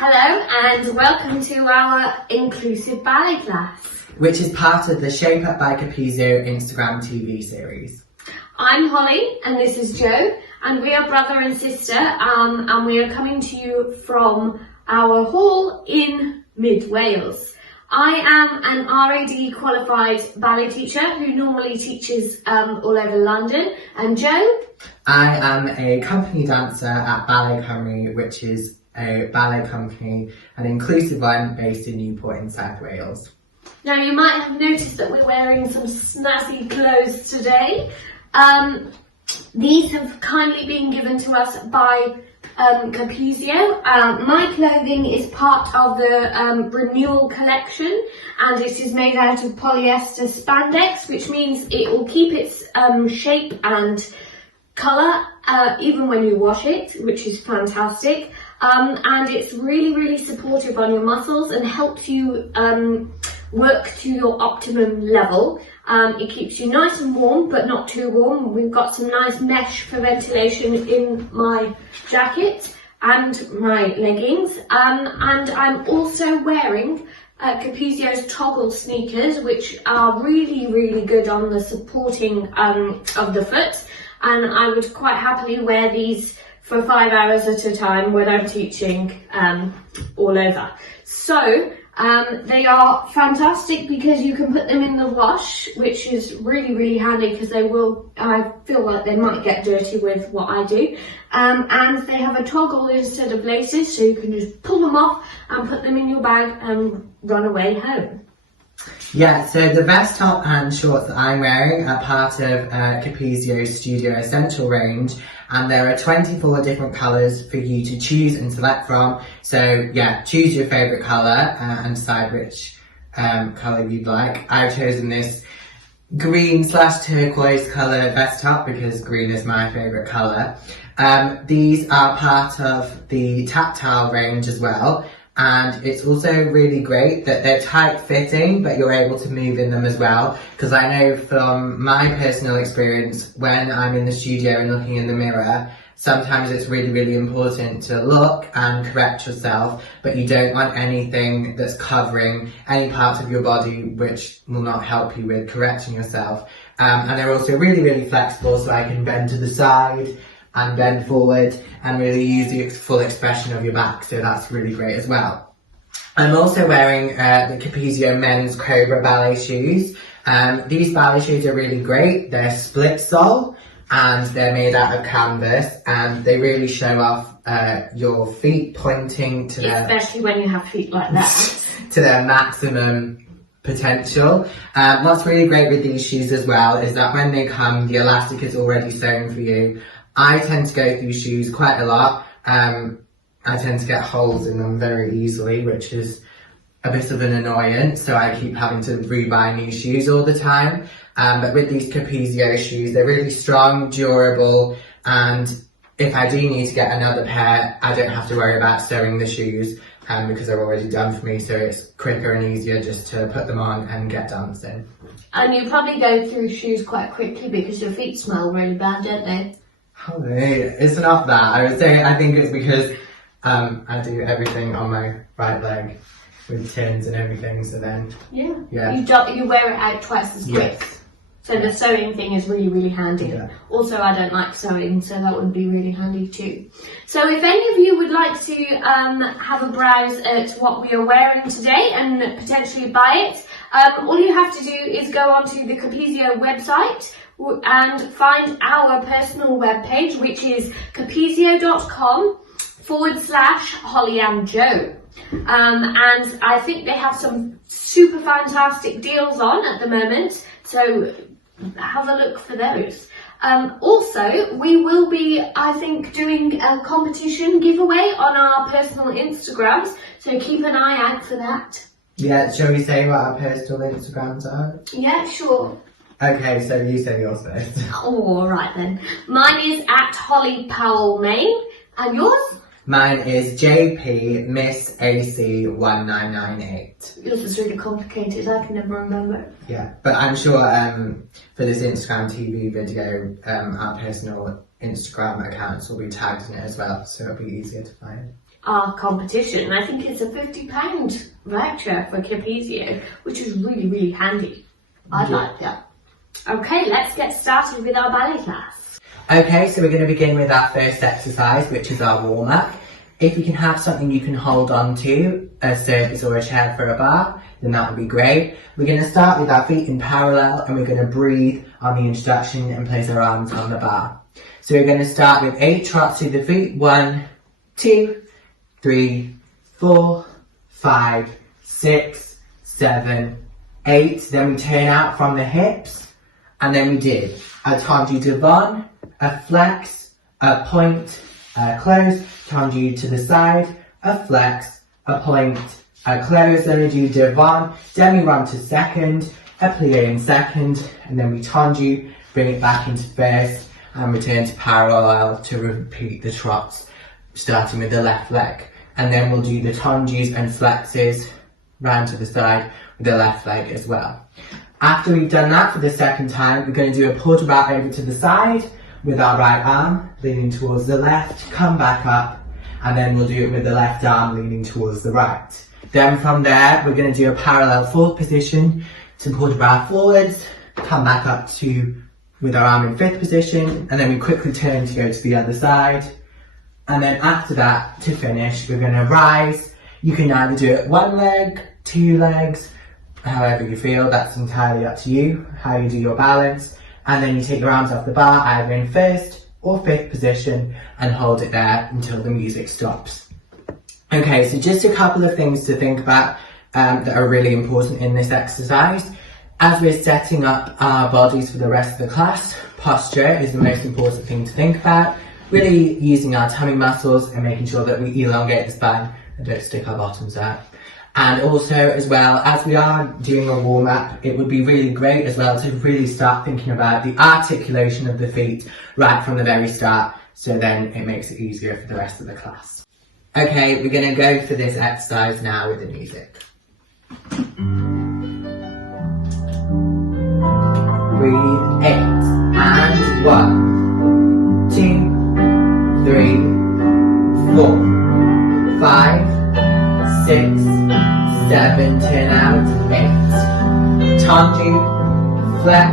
Hello and welcome to our inclusive ballet class. Which is part of the Shape Up by Capezio Instagram TV series. I'm Holly and this is Jo, and we are brother and sister and we are coming to you from our hall in Mid Wales. I am an RAD qualified ballet teacher who normally teaches all over London, and Jo? I am a company dancer at Ballet Cymru, which is a ballet company, an inclusive one based in Newport in South Wales. Now you might have noticed that we're wearing some snazzy clothes today. These have kindly been given to us by Capezio. My clothing is part of the renewal collection, and it is made out of polyester spandex, which means it will keep its shape and colour even when you wash it, which is fantastic. And it's really supportive on your muscles and helps you work to your optimum level. It keeps you nice and warm, but not too warm. We've got some nice mesh for ventilation in my jacket and my leggings. And I'm also wearing Capezio's toggle sneakers, which are really good on the supporting of the foot. And I would quite happily wear these for 5 hours at a time when I'm teaching all over. So they are fantastic because you can put them in the wash, which is really handy because I feel like they might get dirty with what I do. And they have a toggle instead of laces, so you can just pull them off and put them in your bag and run away home. Yeah, so the vest top and shorts that I'm wearing are part of Capezio's Studio Essential range, and there are 24 different colours for you to choose and select from. So yeah, choose your favourite colour and decide which colour you'd like. I've chosen this green/turquoise colour vest top because green is my favourite colour. These are part of the tactile range as well. And it's also really great that they're tight fitting, but you're able to move in them as well. Because I know from my personal experience, when I'm in the studio and looking in the mirror, sometimes it's really important to look and correct yourself, but you don't want anything that's covering any part of your body which will not help you with correcting yourself. And they're also really flexible, so I can bend to the side and bend forward and really use the full expression of your back, so that's really great as well. I'm also wearing the Capezio men's Cobra ballet shoes. These ballet shoes are really great. They're split sole and they're made out of canvas, and they really show off your feet pointing to their... Especially when you have feet like that. to their maximum potential. What's really great with these shoes as well is that when they come, the elastic is already sewn for you. I tend to go through shoes quite a lot. I tend to get holes in them very easily, which is a bit of an annoyance, so I keep having to rebuy new shoes all the time. But with these Capezio shoes, they're really strong, durable, and if I do need to get another pair, I don't have to worry about sewing the shoes because they're already done for me, so it's quicker and easier just to put them on and get dancing. And you probably go through shoes quite quickly because your feet smell really bad, don't they? Oh, it's not that. I would say I think it's because I do everything on my right leg with turns and everything, so then... Yeah. You wear it out twice as quick. Yes. So the sewing thing is really handy. Yeah. Also, I don't like sewing, so that would be really handy too. So if any of you would like to have a browse at what we are wearing today and potentially buy it, all you have to do is go onto the Capezio website and find our personal webpage, which is capezio.com/Holly and Jo. And I think they have some super fantastic deals on at the moment, so have a look for those. Also, we will be, I think, doing a competition giveaway on our personal Instagrams, so keep an eye out for that. Yeah, shall we say what our personal Instagrams are? Yeah, sure. Okay, so you say yours first. Alright then. Mine is at Holly Powell Main. And yours? Mine is JP Miss AC 1998. Yours is really complicated, I can never remember. Yeah, but I'm sure for this Instagram TV video, our personal Instagram accounts will be tagged in it as well, so it'll be easier to find. our competition. I think it's a £50 voucher for Capezio, which is really, really handy. I like that. Okay, let's get started with our ballet class. Okay, so we're going to begin with our first exercise, which is our warm-up. If you can have something you can hold on to, a surface or a chair for a bar, then that would be great. We're going to start with our feet in parallel, and we're going to breathe on the introduction and place our arms on the bar. So we're going to start with 8 trots through the feet. 1, 2, 3, 4, 5, 6, 7, 8. Then we turn out from the hips, and then we did a tendu devant, a flex, a point, a close, tendu to the side, a flex, a point, a close. Then we do devant, then we run to second, a plie in second, and then we tendu, bring it back into first, and return to parallel to repeat the trots, starting with the left leg. And then we'll do the tendus and flexes round to the side with the left leg as well. After we've done that for the second time, we're going to do a port about over to the side with our right arm leaning towards the left, come back up, and then we'll do it with the left arm leaning towards the right. Then from there, we're going to do a parallel fourth position to port about forwards, come back up to with our arm in fifth position, and then we quickly turn to go to the other side. And then after that, to finish, we're going to rise. You can either do it one leg, 2 legs, however you feel, that's entirely up to you, how you do your balance. And then you take your arms off the bar, either in first or fifth position, and hold it there until the music stops. Okay, so just a couple of things to think about that are really important in this exercise. As we're setting up our bodies for the rest of the class, posture is the most important thing to think about. Really using our tummy muscles and making sure that we elongate the spine and don't stick our bottoms out. And also, as well, as we are doing a warm-up, it would be really great as well to really start thinking about the articulation of the feet right from the very start, so then it makes it easier for the rest of the class. Okay, we're going to go for this exercise now with the music. Breathe 8 and 1, 2, 3, 4, 5, 6, 7, turn out, 8. Tendu, flex,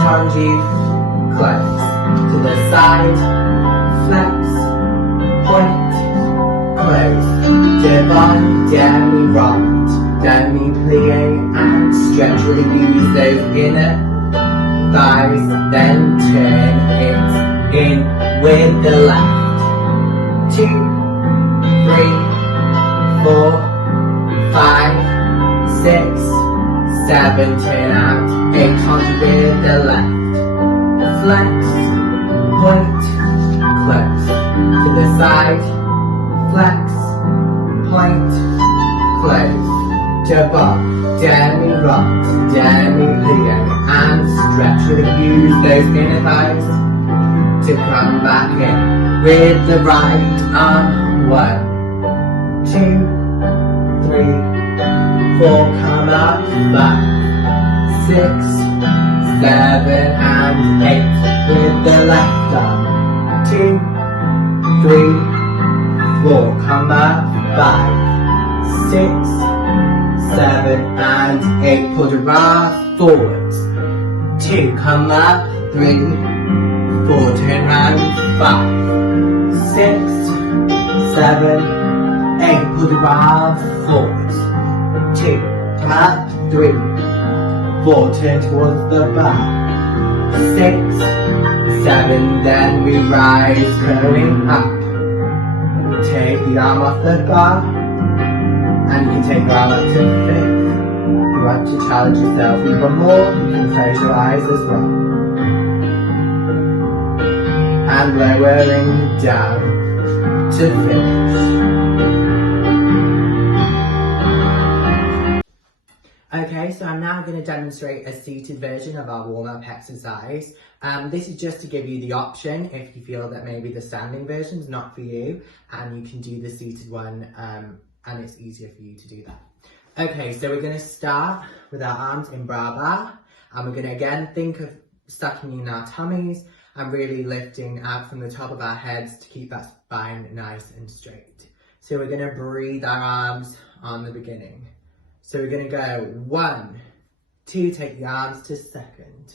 tendu, close. To the side, flex, point, close. Devant, demi-rond, demi-plie, and stretch. Really use those inner thighs, then turn it in with the left. 2, 3, 4, 5, 6, 7, turn out, 8, on with the left, flex, point, close, to the side, flex, point, close, devant, demi-rond, demi-plie, and stretch. Really use those inner thighs to come back in with the right arm. 1, 2, 3, 4, come up, 5, 6, 7, and 8, with the left arm. 2, 3, 4, come up, 5, 6, 7, and 8, pull the bar forwards. 2, come up, 3, 4, turn round, 5, 6, 7, 8, pull the bar forwards. 2, up, 3, 4, turn towards the bar. 6, 7, then we rise, going up. Take the arm off the bar, and you can take your arm up to 5th. If you want to challenge yourself even more, you can close your eyes as well. And lowering down to finish. Okay, so I'm now going to demonstrate a seated version of our warm-up exercise. This is just to give you the option if you feel that maybe the standing version is not for you, and you can do the seated one, and it's easier for you to do that. Okay, so we're going to start with our arms in bra bar, and we're going to again think of sucking in our tummies and really lifting out from the top of our heads to keep that spine nice and straight. So we're going to breathe our arms on the beginning. So we're going to go 1, 2, take the arms to second.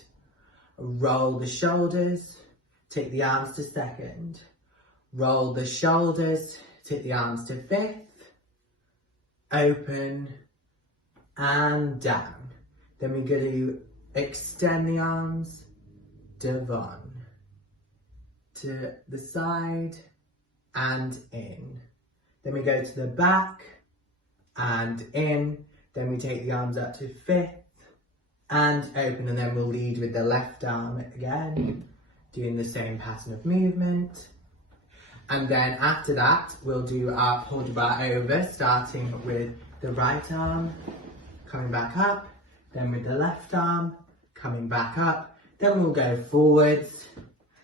Roll the shoulders, take the arms to second. Roll the shoulders, take the arms to fifth. Open and down. Then we're going to extend the arms, devon. To the side and in. Then we go to the back and in. Then we take the arms up to fifth and open, and then we'll lead with the left arm again, doing the same pattern of movement. And then after that, we'll do our port de bras over, starting with the right arm, coming back up, then with the left arm, coming back up. Then we'll go forwards,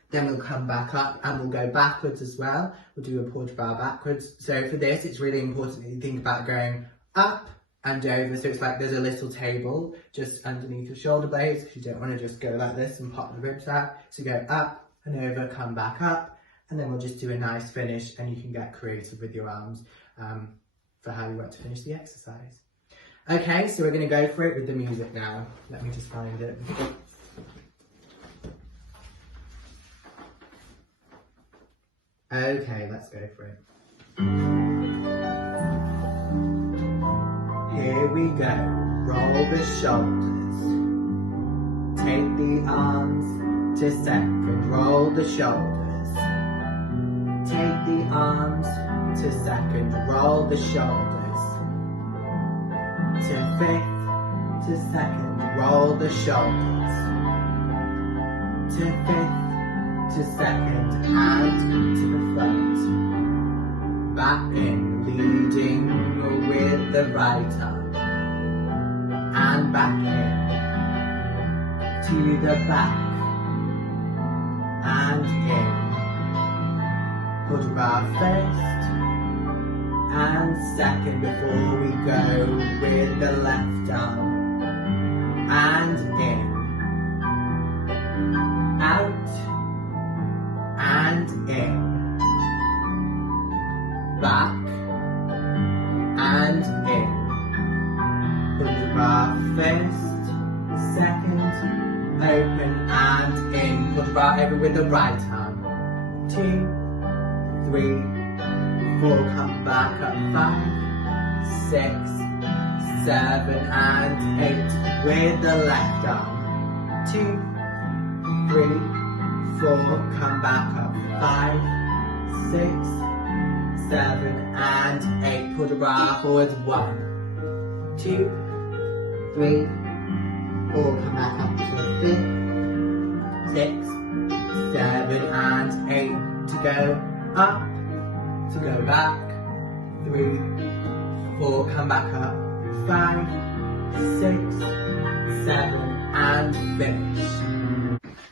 then we'll come back up, and we'll go backwards as well. We'll do a port de bras backwards. So for this, it's really important that you think about going up and over. So it's like there's a little table just underneath your shoulder blades, because you don't want to just go like this and pop the ribs out. So go up and over, come back up, and then we'll just do a nice finish, and you can get creative with your arms for how you want to finish the exercise. Okay, so we're going to go for it with the music now. Let me just find it. Okay, let's go for it. Here we go. Roll the shoulders. Take the arms to second. Roll the shoulders. Take the arms to second. Roll the shoulders. To fifth, to second. Roll the shoulders. To fifth, to second, and to the front. Back in, leading with the right arm. And back in, to the back, and in. Put our first and second before we go with the left arm. And in. Out. And in, back, and in. Put the bar first, second, open, and in. Put the bar over with the right arm. 2, 3, 4, come back up. 5, 6, 7, and 8 with the left arm. 2, 3, 4, come back up. 5, 6, 7, and 8. Pull the bra forward. 1, 2, 3, 4, come back up to the 5th, 6, 7, and 8. To go up, to go back. 3, 4, come back up. 5, 6, 7, and finish.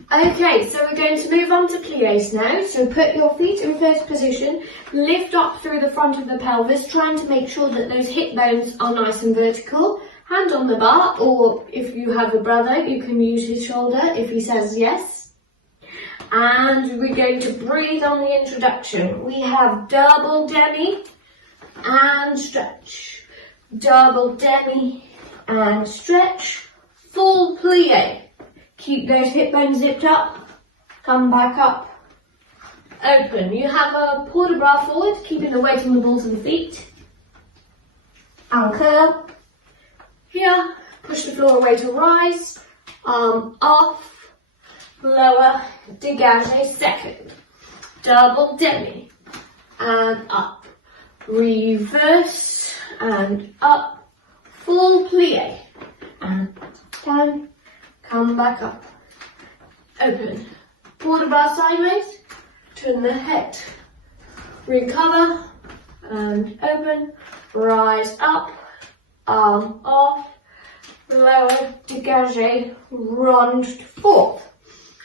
Okay, so we're going to move on to pliés now. So put your feet in first position, lift up through the front of the pelvis, trying to make sure that those hip bones are nice and vertical. Hand on the bar, or if you have a brother, you can use his shoulder if he says yes. And we're going to breathe on the introduction. We have double demi and stretch. Double demi and stretch. Full plie. Keep those hip bones zipped up, come back up, open. You have a port de bras forward, keeping the weight on the balls of the feet. And curl. Here, push the floor away to rise, arm off, lower, dégagé, second. Double demi, and up. Reverse, and up, full plie. And down. Come back up, open, port de bras sideways, turn the head, recover, and open, rise up, arm off, lower, dégagé, round forth.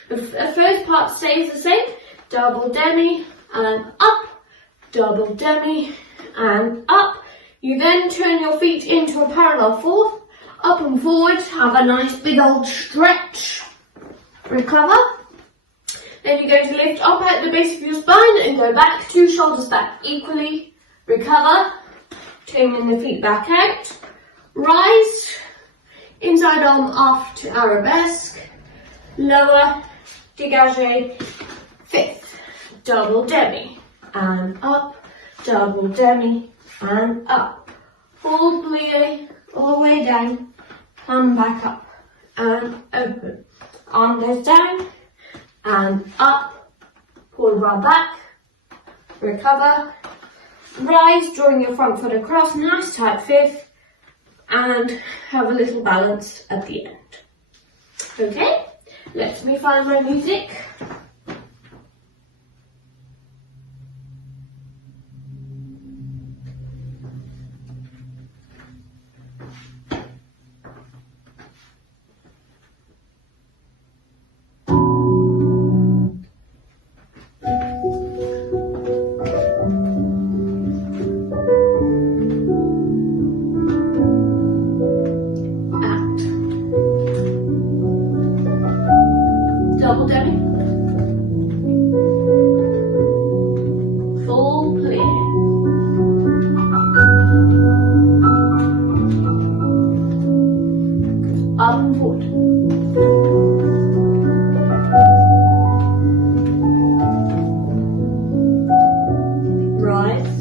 The first part stays the same, double demi, and up, double demi, and up. You then turn your feet into a parallel fourth, up and forward, have a nice big old stretch, recover. Then you're going to lift up at the base of your spine and go back, 2 shoulders back equally, recover, turning the feet back out, rise, inside arm off to arabesque, lower, dégagé, fifth, double demi, and up, double demi, and up, full plie, all the way down, and back up, and open, arm goes down, and up, pull round back, recover, rise, drawing your front foot across, nice tight fifth, and have a little balance at the end. Okay, let me find my music. Double demi, full plie, up and forward, rise,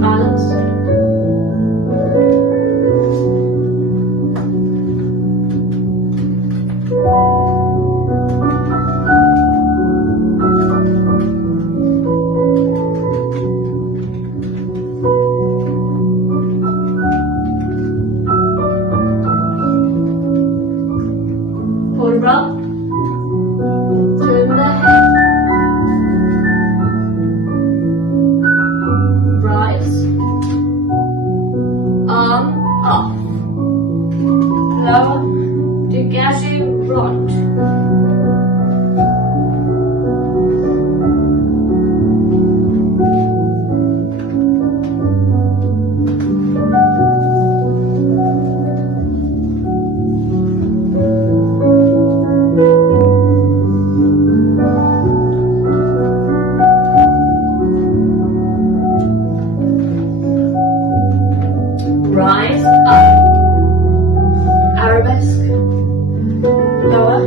balance, forward roll, turn the head, rise, arm up, lower, dégagé, rond, rise, up, arabesque, lower,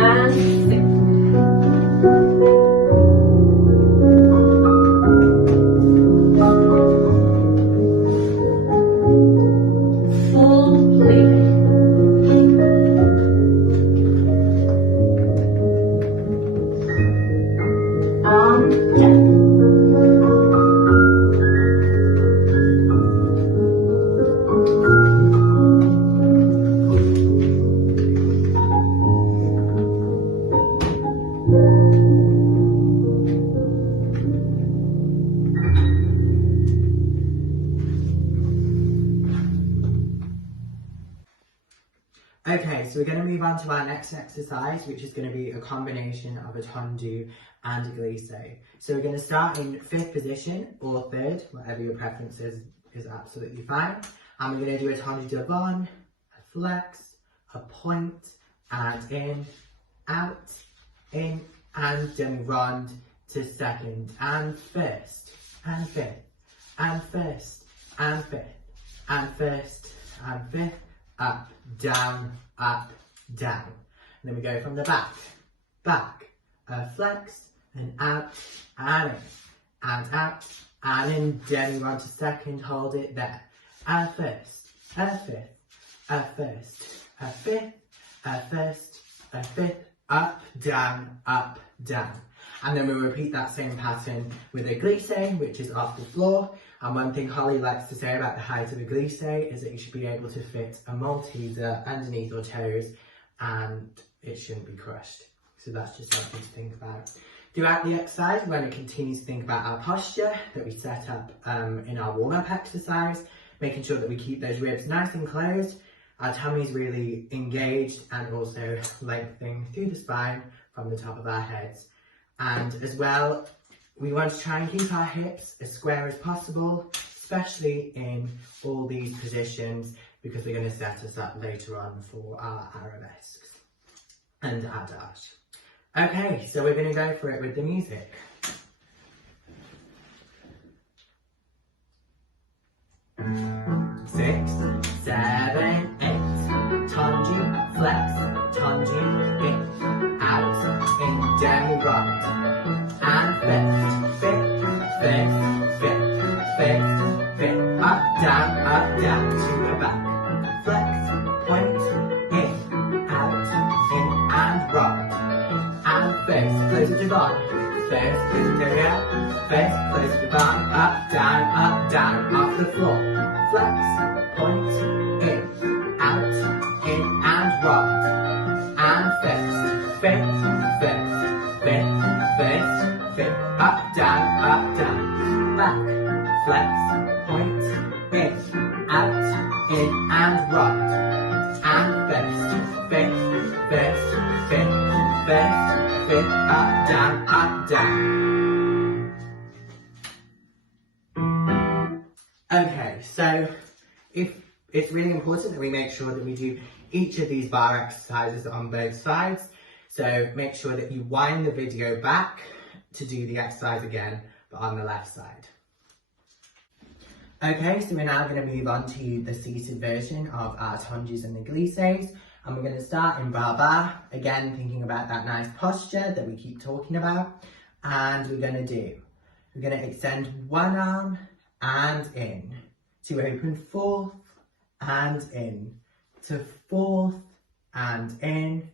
and fifth. Full plie. Arm down. Okay, so we're going to move on to our next exercise, which is going to be a combination of a tendu and a glisse. So we're going to start in fifth position or third, whatever your preference is absolutely fine. And we're going to do a tendu devant, a flex, a point, and in, out, in, and demi rond to second, and first, and fifth, and first, and fifth, and first, and fifth, up, down, down. And then we go from the back, flex, and out, and in, and out, and in, demi rond to second, hold it there. And first, a fifth, a first, a fifth, a first, a fifth, up, down, down. And then we'll repeat that same pattern with a glisse, which is off the floor. And one thing Holly likes to say about the height of a glisse is that you should be able to fit a Malteser underneath your toes and it shouldn't be crushed. So that's just something to think about. Throughout the exercise, we're going to continue to think about our posture that we set up in our warm-up exercise, making sure that we keep those ribs nice and closed, our tummy's really engaged and also lengthening through the spine from the top of our heads. And as well, we want to try and keep our hips as square as possible, especially in all these positions, because we're going to set us up later on for our arabesques and our dash. Okay, so we're going to go for it with the music. round. And fifth, fifth, fifth, fifth, fifth, fifth. Up, down, to the back. Flex, point, in, out, in, and round. And fifth, close with the bar. Fifth, close with the rear. Fifth, close with the bar. Up, down, off the floor. Flex, point, in, out, in, and round. And fifth, fifth, fifth, fifth, fifth, fifth. Up, down, back. Flex, point, in, out, in, and round. And fifth, fifth, fifth, fifth, fifth, fifth. Up, down. Okay, so it's really important that we make sure that we do each of these bar exercises on both sides. So make sure that you wind the video back to do the exercise again, but on the left side. Okay, so we're now going to move on to the seated version of our tondus and the glisses. And we're going to start in bras, again thinking about that nice posture that we keep talking about. And we're going to extend one arm and in, to open fourth and in, to fourth and in,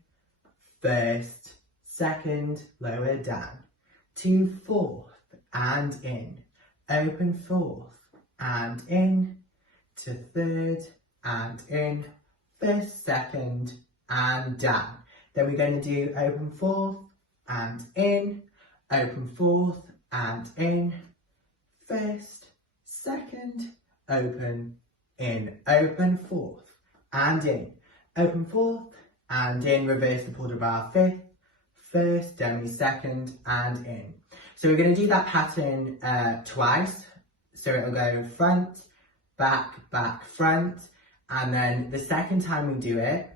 first, second, lower down, to fourth and in, open fourth and in, to third and in, first, second and down. Then we're going to do open fourth and in, open fourth and in, first, second, open, in, open fourth and in, open fourth and in, reverse the port de bras, fifth, first, demi second and in. So we're going to do that pattern twice. So it'll go front, back, front, and then the second time we do it,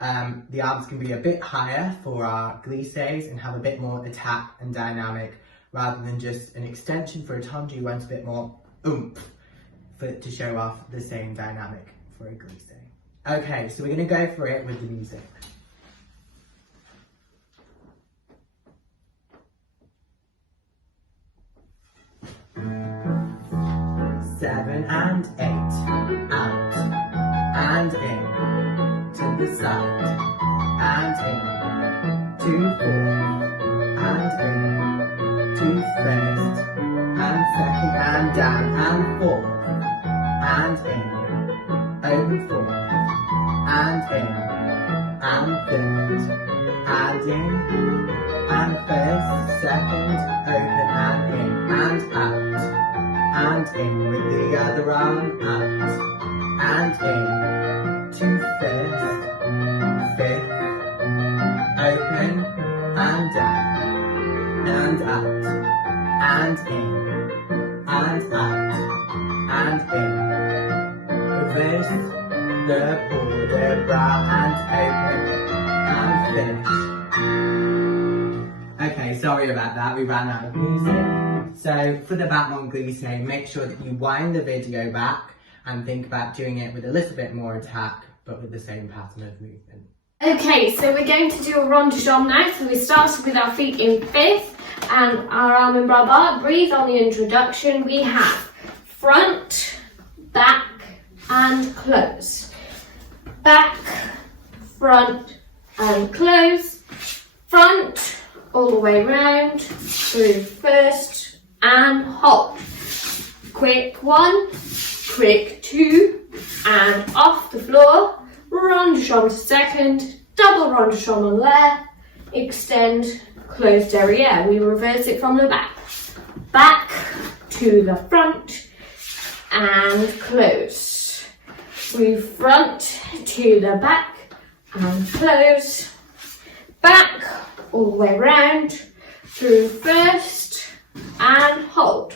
the arms can be a bit higher for our glisses and have a bit more attack and dynamic, rather than just an extension for a tondu. You want a bit more oomph to show off the same dynamic for a glisse. Okay, so we're going to go for it with the music. Seven and eight, out and in, to the side and in, to fourth and in, to first and second and down and fourth and in, open fourth and in and third and in and first, second, open and in and out. And in with the other arm, out, and in, to fifth, fifth, open, and down, and out, and in, and out, and in, reverse the port de bras, and open, and finish. Okay, sorry about that, we ran out of music. So for the battement glisse, make sure that you wind the video back and think about doing it with a little bit more attack, but with the same pattern of movement. Okay, so we're going to do a Rhonda Jump now. So we started with our feet in fifth and our arm in bras bar. Breathe on the introduction. We have front, back and close. Back, front and close. Front, all the way round, through first, and hold. Quick one, quick two, and off the floor. Rhonda Jump second, double Rhonda Jump on there, extend, close derriere. We reverse it from the back. Back to the front and close. We front to the back and close. Back all the way round, through first, and hold.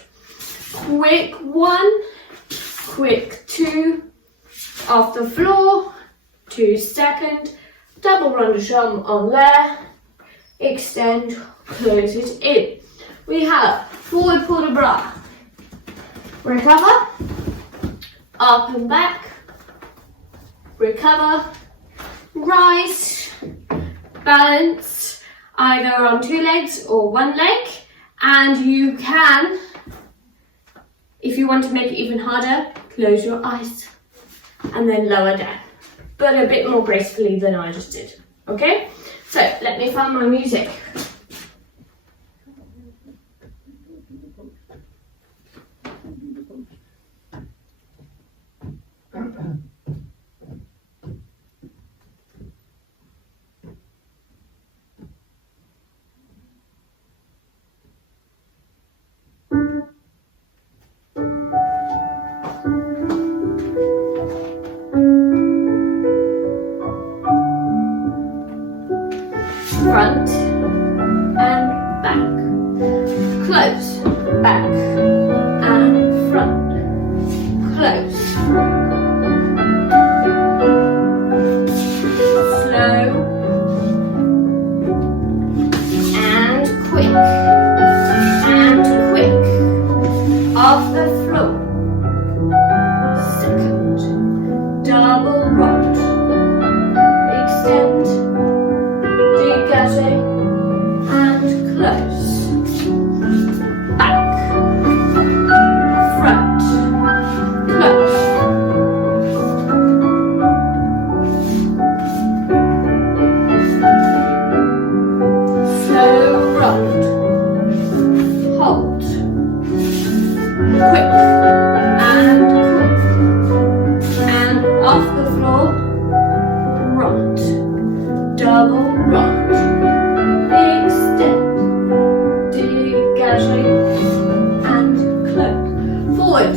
Quick one, quick two, off the floor, to second, double Rhonda Jump on there, extend, close it in. We have forward port de bras, recover, up and back, recover, rise, balance, either on 2 legs or 1 leg, and you can, if you want to make it even harder, close your eyes and then lower down, but a bit more gracefully than I just did. Okay, so let me find my music. Front and back, close, back and front, close, slow and quick, off the floor, second, double rod, extend, dégagé and close, back, front, close, slow rod, hold, quick and off the floor, rod, double rod, extend, dégagé and close, forward,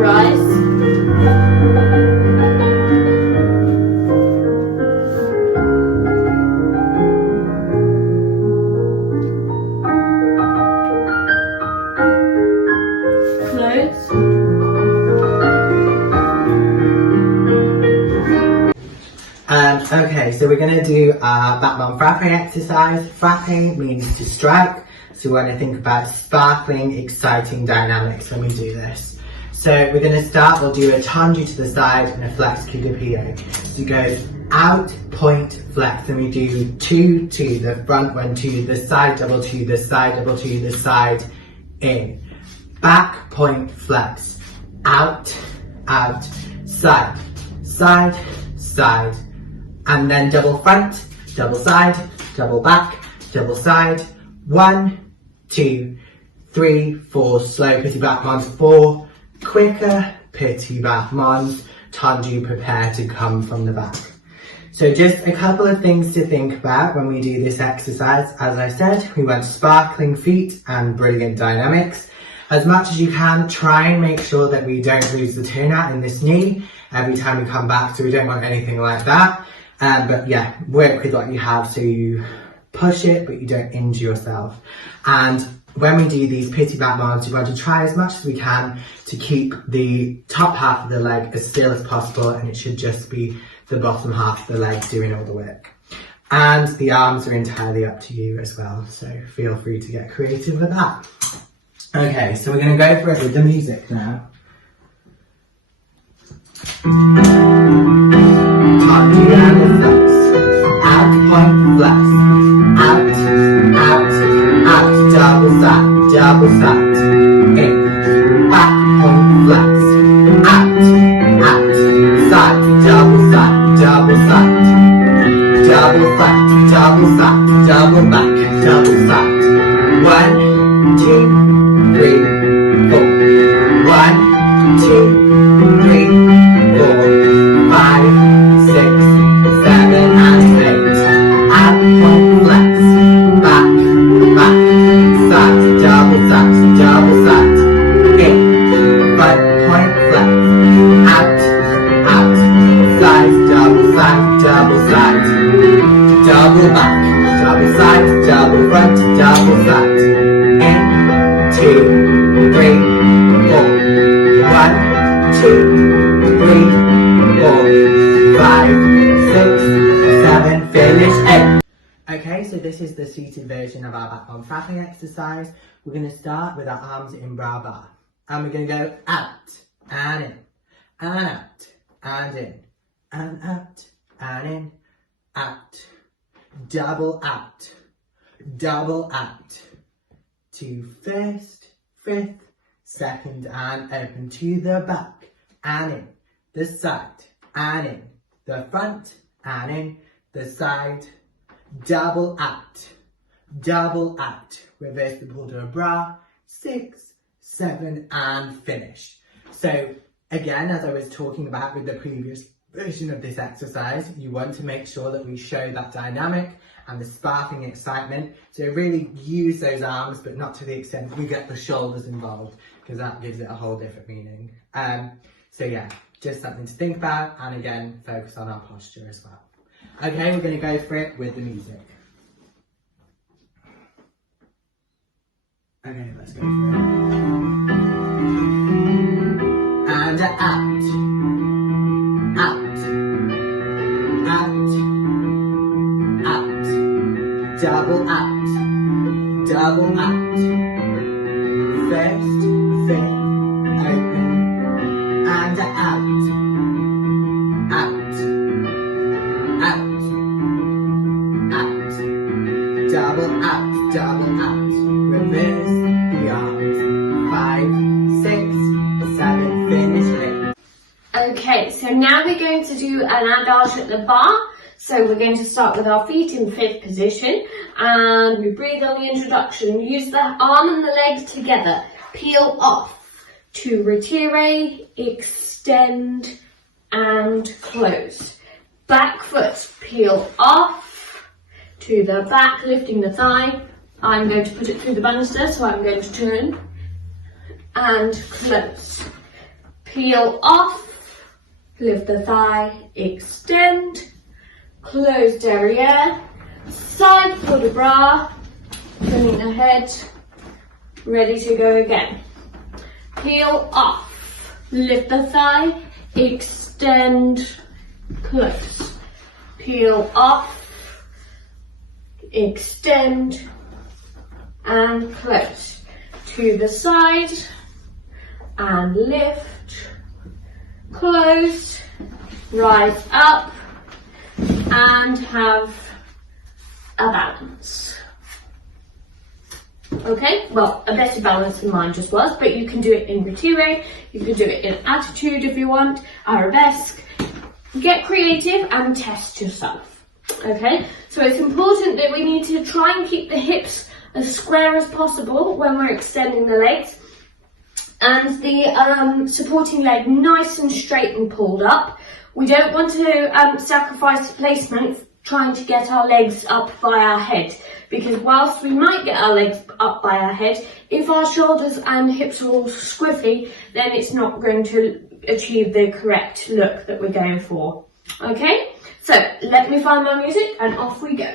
rise, close, Okay, so we're going to do our Batman frappe exercise. Frappe means to strike, so we want to think about sparkling, exciting dynamics when we do this. So we're going to start, we'll do a tendu to the side and a flex Capezio. So it goes out, point, flex, and we do 2 to the front, 1 to the side, double to the side, double to the side, in. Back, point, flex, out, out, side, side, side, and then double front, double side, double back, double side, 1, 2, 3, 4, slow petit battements, 4, quicker petit battements, tendu, prepare to come from the back. So just a couple of things to think about when we do this exercise. As I said, we want sparkling feet and brilliant dynamics. As much as you can, try and make sure that we don't lose the turnout in this knee every time we come back, so we don't want anything like that. But yeah, work with what you have so you push it but you don't injure yourself. And when we do these petit battements, you want to try as much as we can to keep the top half of the leg as still as possible, and it should just be the bottom half of the leg doing all the work. And the arms are entirely up to you as well, so feel free to get creative with that. Okay, so we're going to go for it with the music now. Tendu and a flex. Out, point, flex. Out, out, out. Double side, double side. In. Back, point, flex. Out, out. Side, double side, double side. Double front, double side, double back, double side. 1, 2, 3, 4. 1, 2, 3, 4, 5, 6, 7, and 8. Out, point, flex. Back, back, side, double side, double side. In, front, point, flex. Out, out, side, double side, double side. Double back, double side, double front, double side. In, 2, 3, 4. 1, 2, 3, 4, 5, 6, 7, finish 8. Okay, so so this is the seated version of our back arm flapping exercise. We're going to start with our arms in bra bar. And we're going to go out and in, and out and in, and out and in, out. Double out, double out. To first, fifth, second, and open to the back, and in, the side, and in, the front, and in, the side. Double out, reverse the pull to a bra, 6, 7, and finish. So again, as I was talking about with the previous version of this exercise, you want to make sure that we show that dynamic and the sparkling excitement. So really use those arms, but not to the extent that we get the shoulders involved, because that gives it a whole different meaning. So yeah, just something to think about, and again, focus on our posture as well. Okay, we're going to go for it with the music. Okay, let's go for it. And out, out, out, out, double out, double out. First, fifth, open, and out, out, out, out, double out, double out. Reverse the arms, 5, 6, 7, finish it. Okay, so now we're going to do an adage at the bar. So we're going to start with our feet in fifth position, and we breathe on the introduction. Use the arm and the leg together. Peel off to retire, extend, and close. Back foot, peel off to the back, lifting the thigh. I'm going to put it through the banister, so I'm going to turn and close. Peel off, lift the thigh, extend, close derriere, side for the bra, turning the head, ready to go again. Peel off, lift the thigh, extend, close. Peel off, extend, and close. To the side, and lift, close, rise up, and have a balance. Okay, well, a better balance than mine just was, but you can do it in retire, you can do it in attitude if you want, arabesque. Get creative and test yourself. Okay, so it's important that we need to try and keep the hips as square as possible when we're extending the legs, and the supporting leg nice and straight and pulled up. We don't want to sacrifice placement trying to get our legs up by our head, because whilst we might get our legs up by our head, if our shoulders and hips are all squiffy, then it's not going to achieve the correct look that we're going for. Okay, so let me find my music and off we go.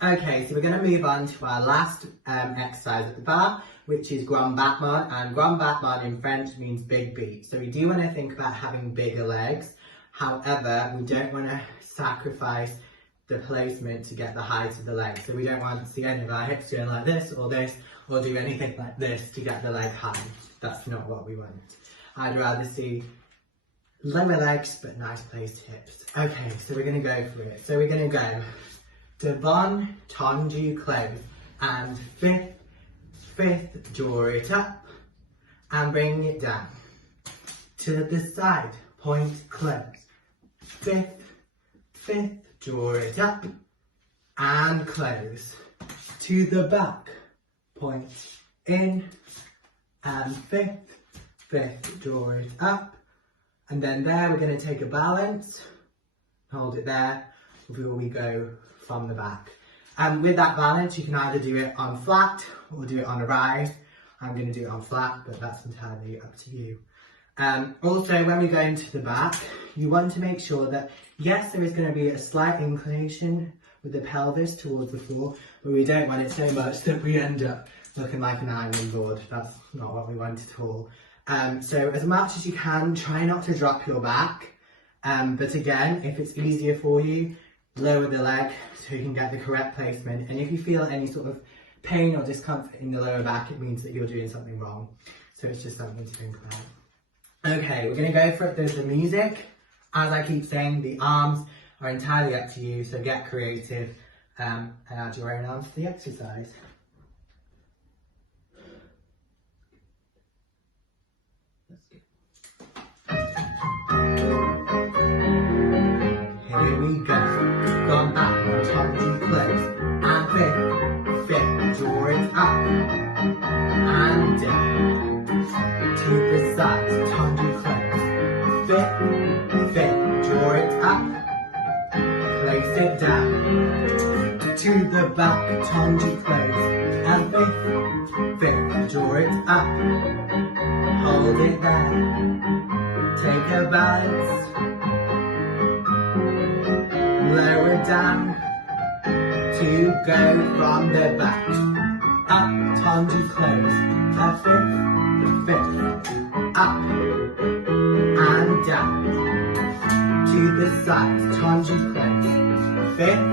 Okay, so we're going to move on to our last exercise at the bar, which is grand battement, and grand battement in French means big beat. So we do want to think about having bigger legs. However, we don't want to sacrifice the placement to get the height of the leg. So we don't want to see any of our hips doing like this, or do anything like this to get the leg high. That's not what we want. I'd rather see lower legs but nice placed hips. Okay, so we're going to go for it. So we're going to go devant, tendu, close, and fifth, draw it up and bring it down. To the side, point, close. Fifth, draw it up and close. To the back, point in, and fifth, draw it up. And then there, we're going to take a balance, hold it there before we go from the back. And with that balance, you can either do it on flat or do it on a rise. I'm going to do it on flat, but that's entirely up to you. Also, when we go into the back, you want to make sure that, yes, there is going to be a slight inclination with the pelvis towards the floor, but we don't want it so much that we end up looking like an island board. That's not what we want at all. So as much as you can, try not to drop your back. But again, if it's easier for you, lower the leg so you can get the correct placement. And if you feel any sort of pain or discomfort in the lower back, it means that you're doing something wrong. So it's just something to think about. Okay, we're going to go for it. There's the music. As I keep saying, the arms are entirely up to you, so get creative and add your own arms to the exercise. Let's go. Here we go. Gone back, one time to close. And fifth, draw it up and down. To the side, time to close. Fifth, draw it up. Place it down. To the back, time to close. And fifth, draw it up. Hold it there. Take a balance. Lower down. To go from the back. Up, time to close. And fifth, up and down. To the side, time to close. Fifth,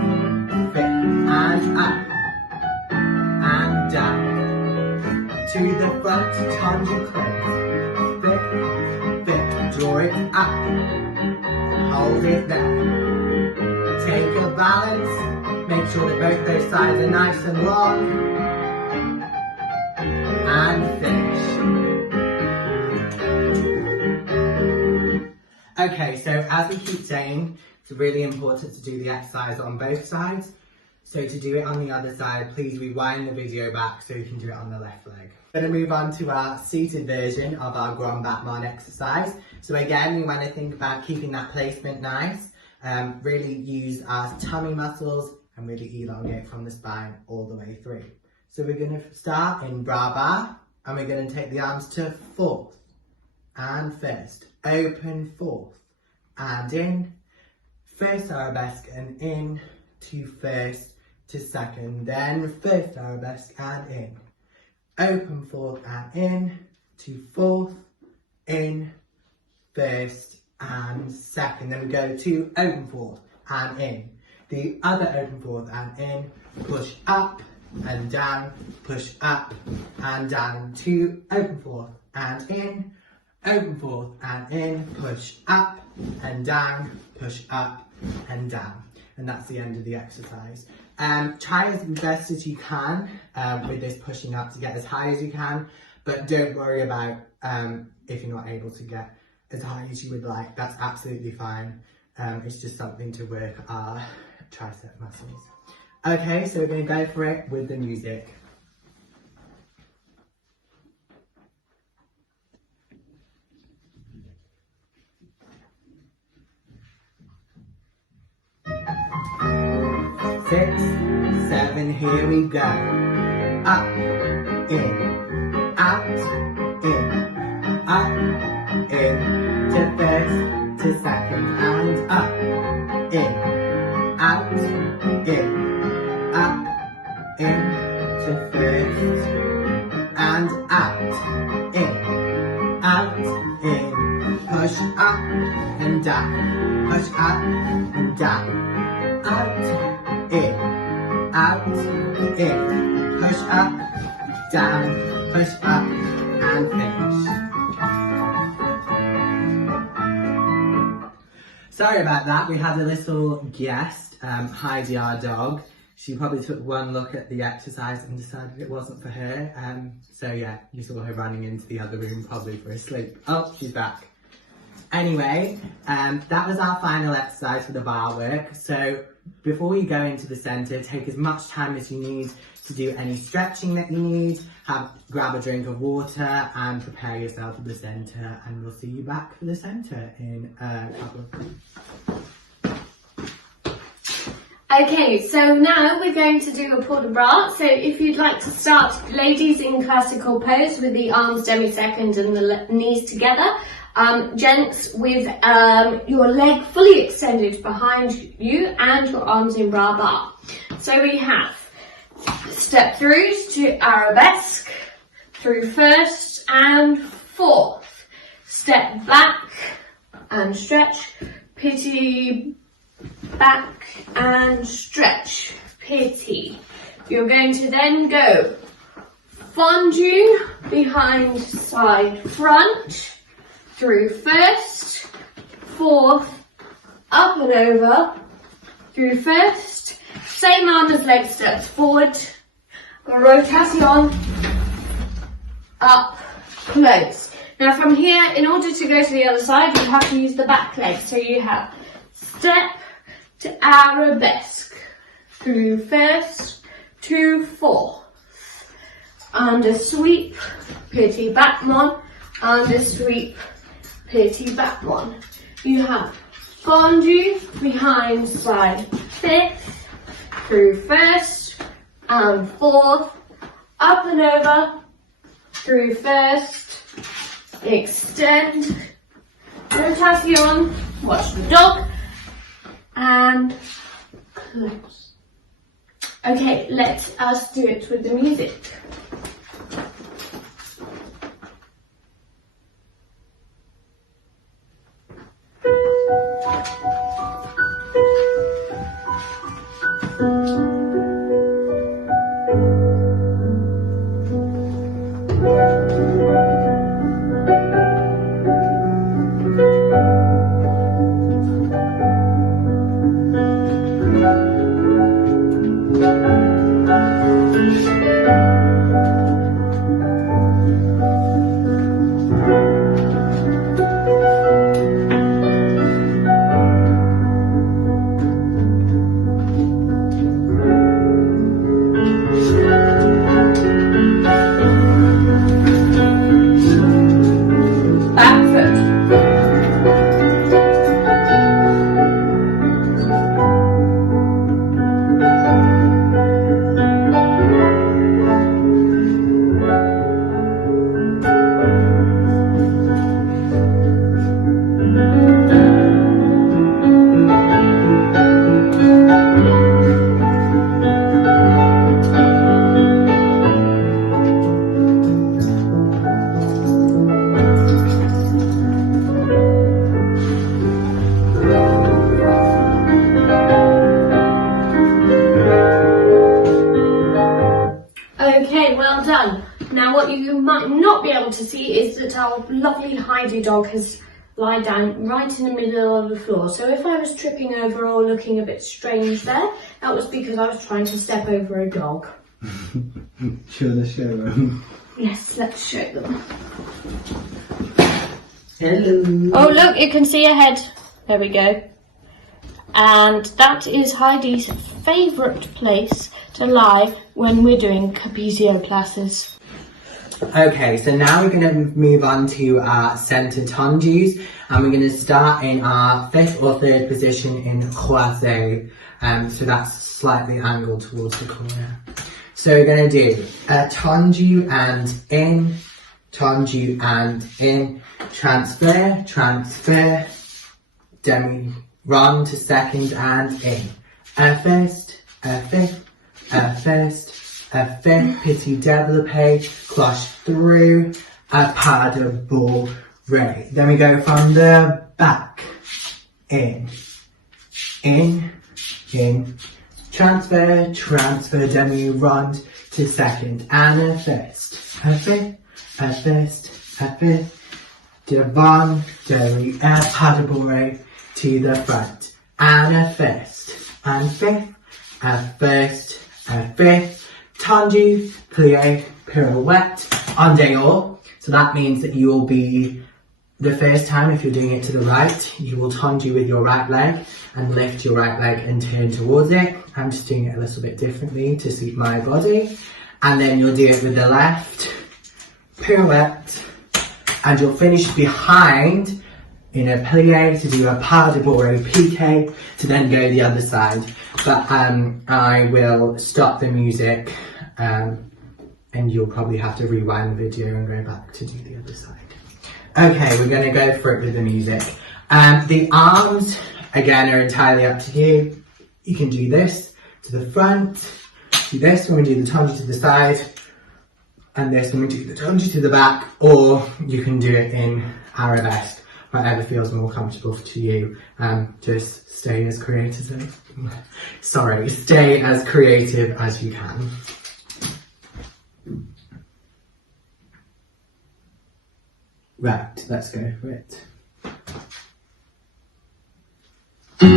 and up and down. To the front, time to close. Fifth, draw it up. Hold it there. Take a balance. Make sure that both those sides are nice and long. And finish. Okay, so as we keep saying, it's really important to do the exercise on both sides. So to do it on the other side, please rewind the video back so you can do it on the left leg. We're going to move on to our seated version of our grand battement exercise. So again, we want to think about keeping that placement nice. Really use our tummy muscles and really elongate from the spine all the way through. So we're going to start in bra bar, and we're going to take the arms to fourth and first. Open fourth and in. First arabesque and in to first to second. Then first arabesque and in. Open fourth and in to fourth, in, first and second. Then we go to open fourth and in. The other open fourth and in. Push up and down, push up and down to open fourth and in, open fourth and in, push up and down, push up and down. And that's the end of the exercise. Try as best as you can with this pushing up to get as high as you can, but don't worry about if you're not able to get as high as you would like. That's absolutely fine. It's just something to work our tricep muscles. Okay, so we're going to go for it with the music. Six, seven, here we go. Up, in, out, in, to first, to second, and up, in, out, in, up, in, to first, and up and down, push up and down, out, in, push up, down, push up, and finish. Sorry about that, we had a little guest, Heidi our dog. She probably took one look at the exercise and decided it wasn't for her. So yeah, you saw her running into the other room probably for a sleep. Oh, she's back. Anyway, that was our final exercise for the bar work. So before you go into the centre, take as much time as you need to do any stretching that you need. Grab a drink of water and prepare yourself for the centre, and we'll see you back for the centre in a couple of minutes. Okay, so now we're going to do a port de bras. So if you'd like to start, ladies, in classical pose with the arms demi-second and the knees together. Gents with your leg fully extended behind you and your arms in bra bar. So we have step throughs to arabesque, through first and fourth. Step back and stretch, pity, back and stretch, pity. You're going to then go fondue, behind, side, front, through first, fourth, up and over, through first, same arm as leg steps forward, rotation, up, close. Now from here, in order to go to the other side, you have to use the back leg. So you have step to arabesque, through first to fourth, under sweep, pity back one, under sweep, pity back one. You have fondue, behind, side, fifth, through first and fourth, up and over, through first, extend, rotation, watch the dog, and close. Okay, let us do it with the music. Now what you might not be able to see is that our lovely Heidi dog has lied down right in the middle of the floor. So if I was tripping over or looking a bit strange there, that was because I was trying to step over a dog. Show them. Yes, let's show them. Hello. Oh look, you can see a head. There we go. And that is Heidi's favourite place to lie when we're doing Capezio classes. Okay, so now we're going to move on to our centre tendus, and we're going to start in our fifth or third position in croisé. So that's slightly angled towards the corner. So we're going to do a tendu and in, tendu and in, transfer, transfer, demi, run to second and in. A first, a fifth, a first, a fifth, petit développé, cloche through, a pas de bourrée. Then we go from the back, in, transfer, transfer, then we run to second, and a fist, a fifth, a fist, a fifth, devon, derry, a paddle boy to the front, and a fist, and fifth, a first, a fifth, tendu, plie, pirouette, en dehors. So that means that you will be, the first time if you're doing it to the right, you will tendu with your right leg and lift your right leg and turn towards it. I'm just doing it a little bit differently to suit my body. And then you'll do it with the left, pirouette, and you'll finish behind in a plie to do a pas de bourre piqué to then go the other side. But I will stop the music and you'll probably have to rewind the video and go back to do the other side. Okay, we're going to go for it with the music. The arms, again, are entirely up to you. You can do this to the front, do this when we do the tendu to the side, and this when we do the tendu to the back, or you can do it in Arabesque, whatever feels more comfortable to you. Just stay as creative as you can. Right, let's go for it. 6, 7,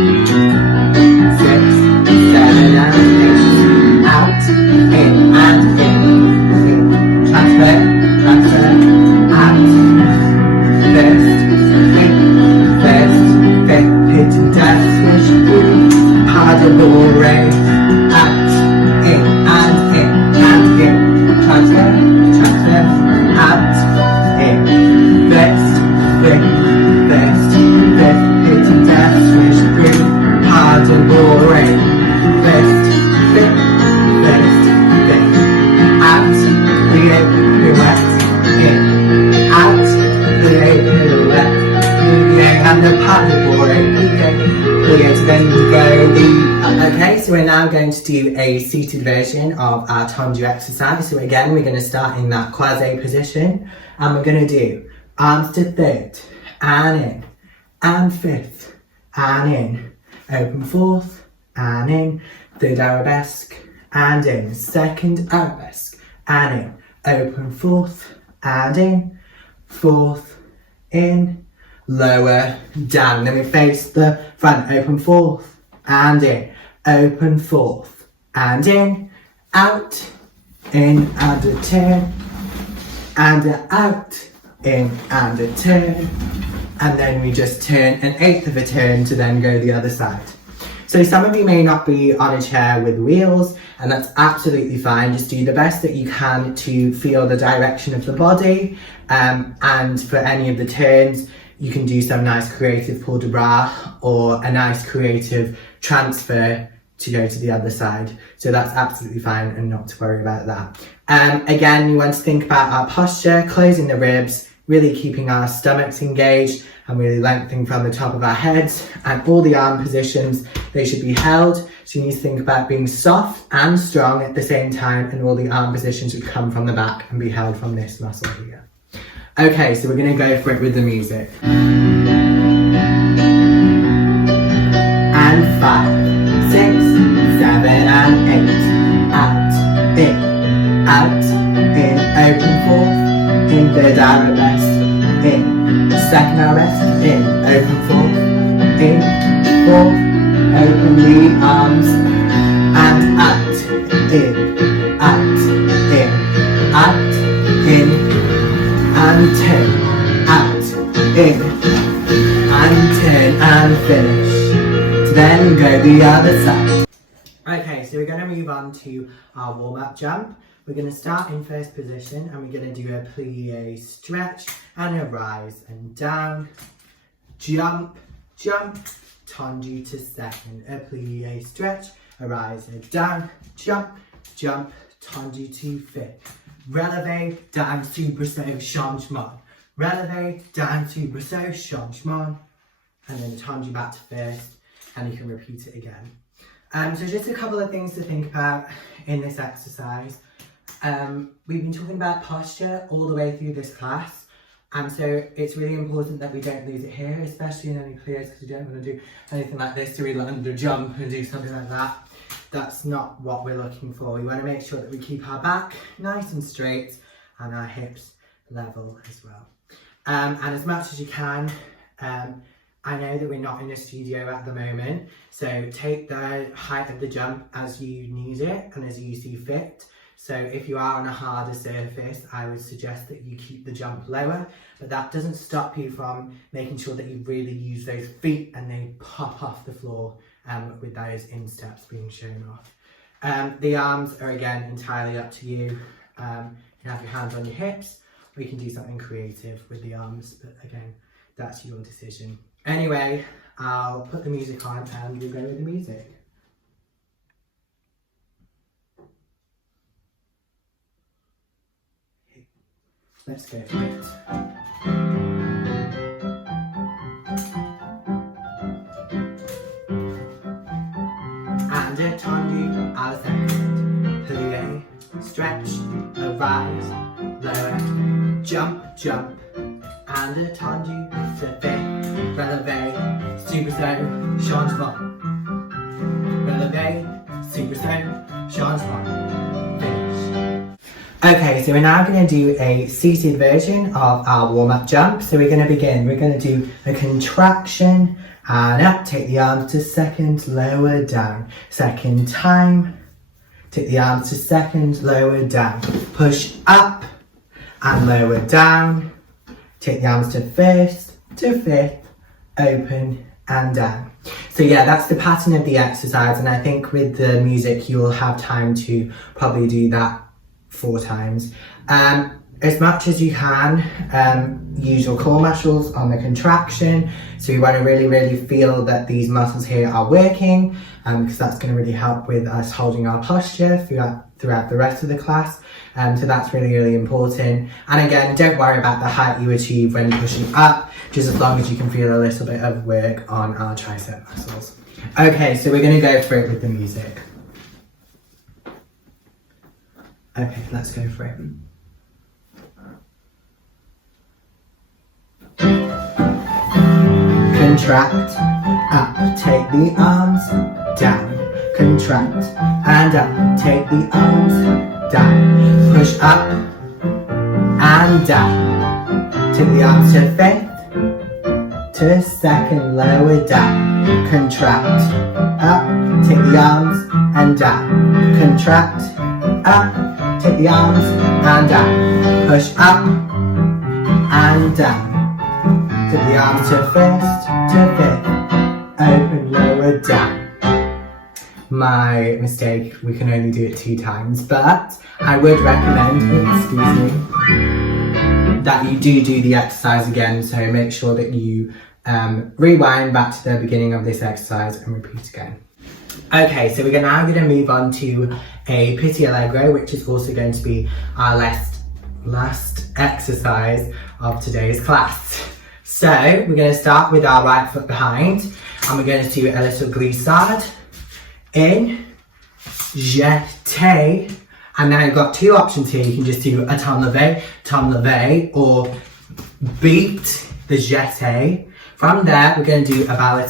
and 8. Out, in, and in. Transfer, transfer, out. First, fifth, hit and dance, switch, pas de bourre. Out, in, and in. Transfer, transfer, out, in. First, fifth, hit and dance, switch, pas de bourre. First, fifth, out, plie, pirouette, in, out, plie, pirouette, plie, and the pas de bourre, plie, then you go the... Okay, so we're now going to do a seated version of our tendu exercise. So again, we're going to start in that quasi position, and we're going to do arms to third, and in, and fifth, and in, open fourth, and in, third arabesque, and in, second arabesque, and in, open fourth, and in, fourth, in, lower, down. Then we face the front, open fourth, and in, open fourth, and in, out, in, and a turn, and out, in, and a turn, and then we just turn an eighth of a turn to then go the other side. So some of you may not be on a chair with wheels, and that's absolutely fine. Just do the best that you can to feel the direction of the body, and for any of the turns, you can do some nice creative port de bras or a nice creative transfer to go to the other side. So that's absolutely fine and not to worry about that. Again, you want to think about our posture, closing the ribs, really keeping our stomachs engaged and really lengthening from the top of our heads, and all the arm positions, they should be held. So you need to think about being soft and strong at the same time, and all the arm positions should come from the back and be held from this muscle here. Okay, so we're going to go for it with the music. And 5, 6, 7, and 8. Out, in, open fourth, in, third arabesque, in, second arabesque, in, open fourth, in, fourth, open the arms, and out, in, and turn, out, in, and turn, and finish. Then go the other side. Okay, so we're going to move on to our warm-up jump. We're going to start in first position, and we're going to do a plie stretch and a rise and down, jump, tendu to second, a plie stretch, a rise and down, jump, tendu to fifth, releve, down, soubresaut, changement, releve, down, soubresaut, changement, and then tendu back to first, and you can repeat it again. So just a couple of things to think about in this exercise. We've been talking about posture all the way through this class, And so it's really important that we don't lose it here, especially in any clears, because we don't want to do anything like this to really under jump and do something like that. That's not what we're looking for. We want to make sure that we keep our back nice and straight and our hips level as well. And as much as you can, I know that we're not in a studio at the moment, so take the height of the jump as you need it and as you see fit. So if you are on a harder surface, I would suggest that you keep the jump lower, but that doesn't stop you from making sure that you really use those feet and they pop off the floor with those insteps being shown off. The arms are again entirely up to you. You can have your hands on your hips, or you can do something creative with the arms, but again, that's your decision. Anyway, I'll put the music on and we'll go with the music. Let's go for it. And attendu à la second. Plié, stretch, arise, lower, jump, jump. And attendu to fait, relevé, super saut, changement. Relevé, super saut, changement. Finish. Okay, so we're now going to do a seated version of our warm-up jump. So we're going to begin. We're going to do a contraction and up. Take the arms to second, lower, down. Second time. Take the arms to second, lower, down. Push up and lower, down. Take the arms to first, to fifth, open and down. So yeah, that's the pattern of the exercise, and I think with the music you will have time to probably do that 4 times. As much as you can, use your core muscles on the contraction. So you want to really feel that these muscles here are working, because that's going to really help with us holding our posture throughout the rest of the class. So that's really important. And again, don't worry about the height you achieve when you're pushing up, just as long as you can feel a little bit of work on our tricep muscles. Okay, so we're going to go for it with the music. Okay, let's go for it. Contract, up, take the arms, down. Contract, and up, take the arms, down. Push up, and down. Take the arms to fifth, to second, lower, down. Contract, up, take the arms, and down. Contract, up, take the arms, and down. Push up, and down. Take the arms to first, to fifth, open, lower, down. My mistake, we can only do it 2 times, but I would recommend, that you do the exercise again, so make sure that you rewind back to the beginning of this exercise and repeat again. Okay, so we're now going to move on to a Pitti Allegro, which is also going to be our last exercise of today's class. So we're going to start with our right foot behind, and we're going to do a little glissade, in, jeté, and then I've got 2 options here. You can just do a ton levé, or beat the jeté. From there, we're going to do a ballet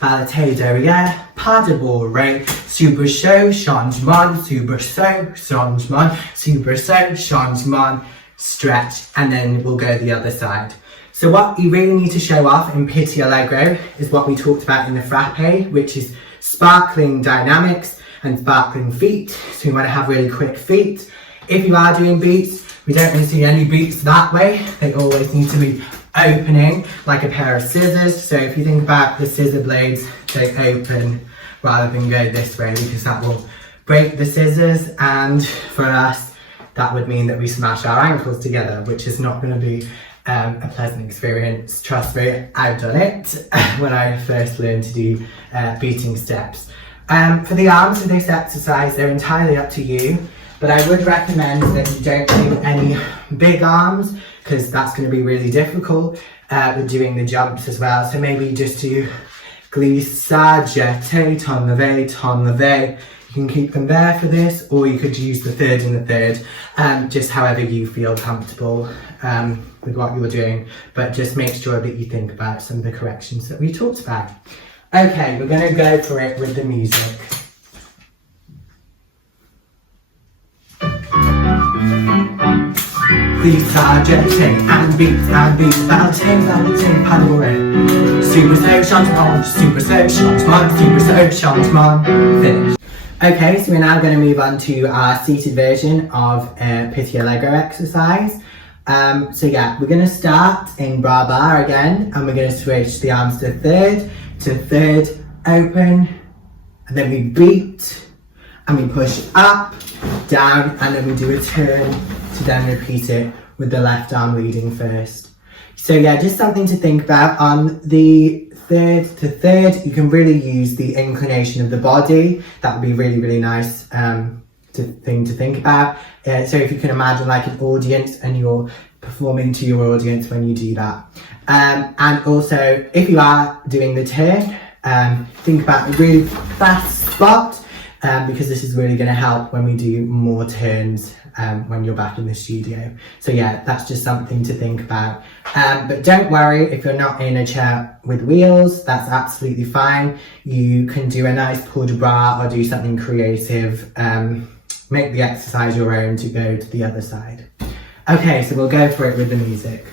derrière, pas de bourrée, super saut, changement, super saut, changement, super saut, changement, stretch, and then we'll go the other side. So what you really need to show off in Pitti Allegro is what we talked about in the frappe, which is sparkling dynamics and sparkling feet. So you want to have really quick feet. If you are doing beats, we don't really see any beats that way. They always need to be opening like a pair of scissors. So if you think about the scissor blades, they open rather than go this way, because that will break the scissors, and for us that would mean that we smash our ankles together, which is not going to be a pleasant experience. Trust me, I've done it when I first learned to do beating steps. For the arms of this exercise, they're entirely up to you, but I would recommend that you don't do any big arms, because that's going to be really difficult with doing the jumps as well. So maybe just do glissade, jeté, ton levé. You can keep them there for this, or you could use the third and the third, just however you feel comfortable with what you're doing. But just make sure that you think about some of the corrections that we talked about. Okay, we're going to go for it with the music. Beats are jetting and beats, balancing, paddle in. Super so chantement, super so chantement, super so chantement. Finish. Okay, so we're now going to move on to our seated version of a Petit Allegro exercise. So yeah, we're going to start in bra bar again, and we're going to switch the arms to third, open, and then we beat, and we push up, down, and then we do a turn to then repeat it with the left arm leading first. So yeah, just something to think about. On the third to third, you can really use the inclination of the body. That would be really, really nice thing to think about. So if you can imagine like an audience and you're performing to your audience when you do that. And also, if you are doing the turn, think about a really fast spot, because this is really going to help when we do more turns when you're back in the studio. So yeah, that's just something to think about. But don't worry if you're not in a chair with wheels, that's absolutely fine. You can do a nice port de bras or do something creative. Make the exercise your own to go to the other side. Okay, so we'll go for it with the music.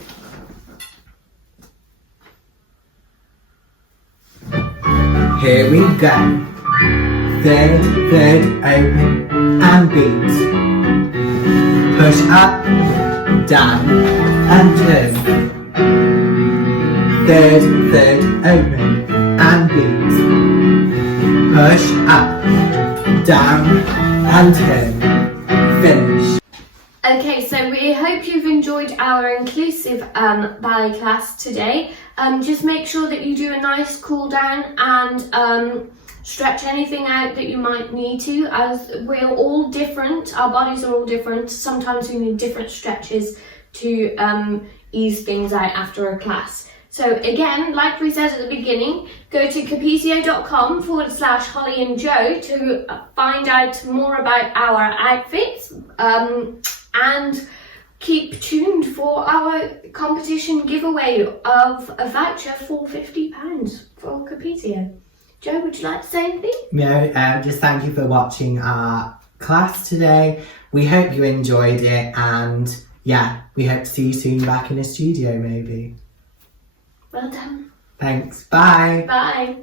Here we go. Third, open, and beat. Push up, down, and turn. Third, open, and beat. Push up, down, and turn. Finish. Okay, so we hope you've enjoyed our inclusive ballet class today. Just make sure that you do a nice cool down and stretch anything out that you might need to, as we're all different, our bodies are all different. Sometimes we need different stretches to ease things out after a class. So again, like we said at the beginning, go to capezio.com/Holly and Joe to find out more about our outfits, and keep tuned for our competition giveaway of a voucher for £50 for Capezio. Joe, would you like to say anything? No, just thank you for watching our class today. We hope you enjoyed it, and yeah, we hope to see you soon back in the studio maybe. Well done. Thanks, bye. Bye.